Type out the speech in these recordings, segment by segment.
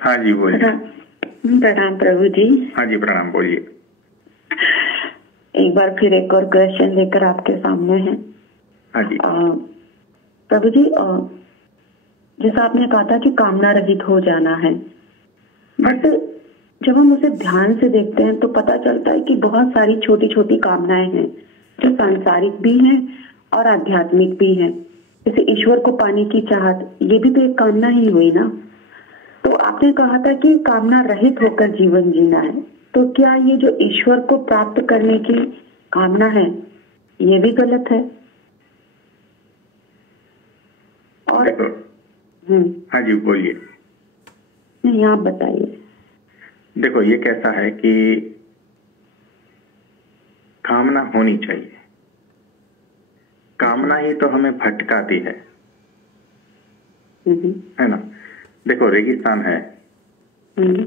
हाँ जी बोलिए। प्रणाम प्रभु जी। हाँ जी प्रणाम, बोलिए। एक बार फिर एक और क्वेश्चन लेकर आपके सामने है। हाँ जी। प्रभु जी, जैसा आपने कहा था कि कामना रहित हो जाना है, बट जब हम उसे ध्यान से देखते हैं तो पता चलता है कि बहुत सारी छोटी छोटी कामनाएं हैं जो सांसारिक भी हैं और आध्यात्मिक भी हैं। जैसे ईश्वर को पाने की चाहत, ये भी तो एक कामना ही हुई ना। तो आपने कहा था कि कामना रहित होकर जीवन जीना है, तो क्या ये जो ईश्वर को प्राप्त करने की कामना है ये भी गलत है? और हाँ जी बोलिए। नहीं, आप बताइए। देखो, ये कैसा है कि कामना होनी चाहिए। कामना ही तो हमें भटकाती है ना। देखो, रेगिस्तान है,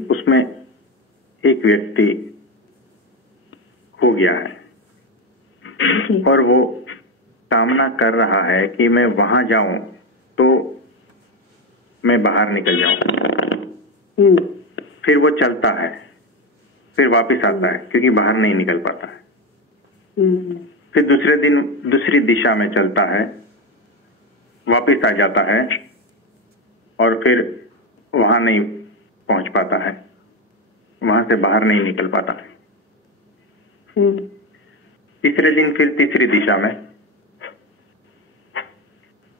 उसमें एक व्यक्ति हो गया है और वो कामना कर रहा है कि मैं वहां जाऊं तो मैं बाहर निकल जाऊं। फिर वो चलता है, फिर वापस आता है क्योंकि बाहर नहीं निकल पाता है। फिर दूसरे दिन दूसरी दिशा में चलता है, वापस आ जाता है और फिर वहां नहीं पहुंच पाता है, वहां से बाहर नहीं निकल पाता है। तीसरे दिन फिर तीसरी दिशा में।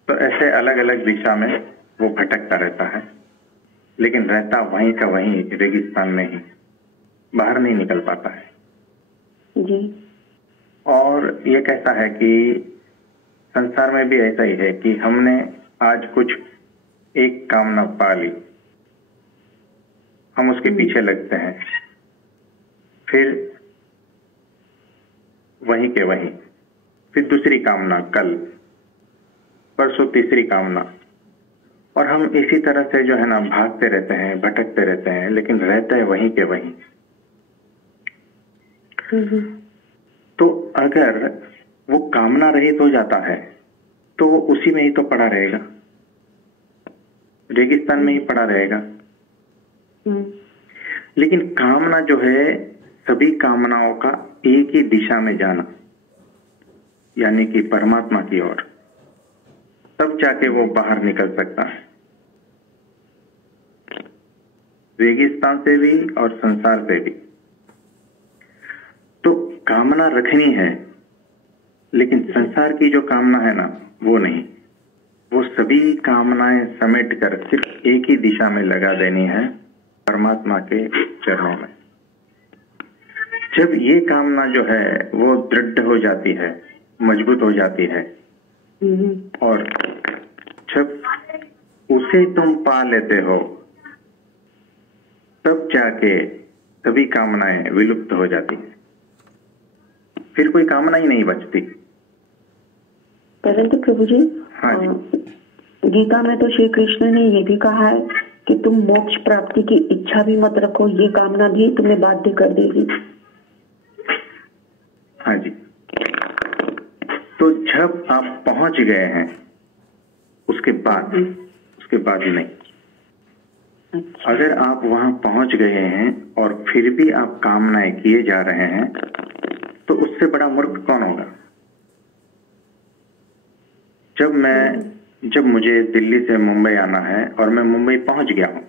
तो ऐसे अलग अलग दिशा में वो भटकता रहता है, लेकिन रहता वहीं का वहीं रेगिस्तान में ही, बाहर नहीं निकल पाता है जी। और ये कहता है कि संसार में भी ऐसा ही है कि हमने आज कुछ एक कामना पा ली, हम उसके पीछे लगते हैं, फिर वहीं के वहीं, फिर दूसरी कामना कल, परसों तीसरी कामना, और हम इसी तरह से जो है ना भागते रहते हैं, भटकते रहते हैं, लेकिन रहते हैं वहीं के वहीं। तो अगर वो कामना रहित हो जाता है तो वो उसी में ही तो पड़ा रहेगा, रेगिस्तान में ही पड़ा रहेगा। लेकिन कामना जो है, सभी कामनाओं का एक ही दिशा में जाना, यानी कि परमात्मा की ओर, तब जाके वो बाहर निकल सकता है, रेगिस्तान से भी और संसार से भी। तो कामना रखनी है, लेकिन संसार की जो कामना है ना, वो नहीं। वो सभी कामनाएं समेट कर सिर्फ एक ही दिशा में लगा देनी है, परमात्मा के चरणों में। जब ये कामना जो है वो दृढ़ हो जाती है, मजबूत हो जाती है, और जब उसे तुम पा लेते हो, तब जाके सभी कामनाएं विलुप्त हो जाती हैं, फिर कोई कामना ही नहीं बचती। परंतु प्रभु जी, हाँ जी, गीता में तो श्री कृष्ण ने ये भी कहा है कि तुम मोक्ष प्राप्ति की इच्छा भी मत रखो, ये कामना भी तुम्हें बाध्य कर देगी। हाँ जी। तो जब आप पहुंच गए हैं, उसके बाद नहीं। अच्छा। अगर आप वहां पहुंच गए हैं और फिर भी आप कामनाएं किए जा रहे हैं, तो उससे बड़ा मूर्ख कौन होगा? जब मुझे दिल्ली से मुंबई आना है और मैं मुंबई पहुंच गया हूं,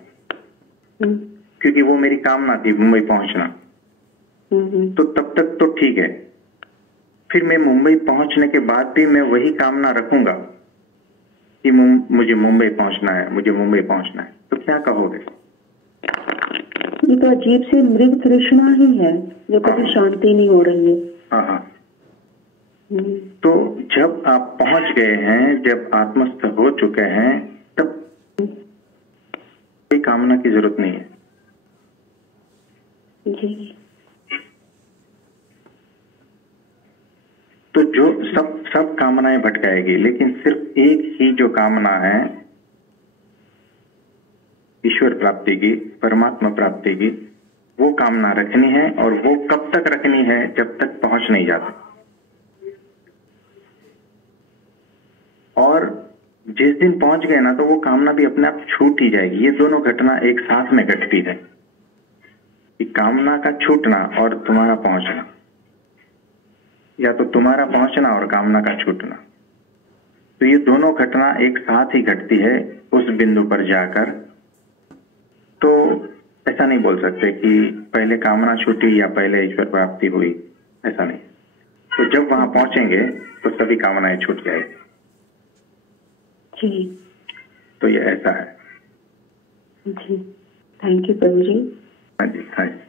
क्योंकि वो मेरी कामना थी मुंबई पहुंचना, तो तब तक तो ठीक है। फिर मैं मुंबई पहुंचने के बाद भी मैं वही कामना रखूंगा कि मुझे मुंबई पहुंचना है, मुझे मुंबई पहुंचना है, तो क्या कहोगे? ये तो अजीब सी मृग तृष्णा ही है जो कभी शांति नहीं हो रही है। हाँ। तो जब आप पहुंच गए हैं, जब आत्मस्थ हो चुके हैं, तब कोई कामना की जरूरत नहीं है जी। तो जो सब कामनाएं भटकाएगी, लेकिन सिर्फ एक ही जो कामना है ईश्वर प्राप्ति की, परमात्मा प्राप्ति की, वो कामना रखनी है। और वो कब तक रखनी है? जब तक पहुंच नहीं जाते। और जिस दिन पहुंच गए ना तो वो कामना भी अपने आप छूट ही जाएगी। ये दोनों घटना एक साथ में घटती है कि कामना का छूटना और तुम्हारा पहुंचना, या तो तुम्हारा पहुंचना और कामना का छूटना। तो ये दोनों घटना एक साथ ही घटती है उस बिंदु पर जाकर। तो ऐसा नहीं बोल सकते कि पहले कामना छूटी या पहले ईश्वर प्राप्ति हुई, ऐसा नहीं। तो जब वहां पहुंचेंगे तो सभी कामनाएं छूट जाएगी जी। तो ये ऐसा है जी। थैंक यू प्रभु जी। हाँ जी, हाँ जी।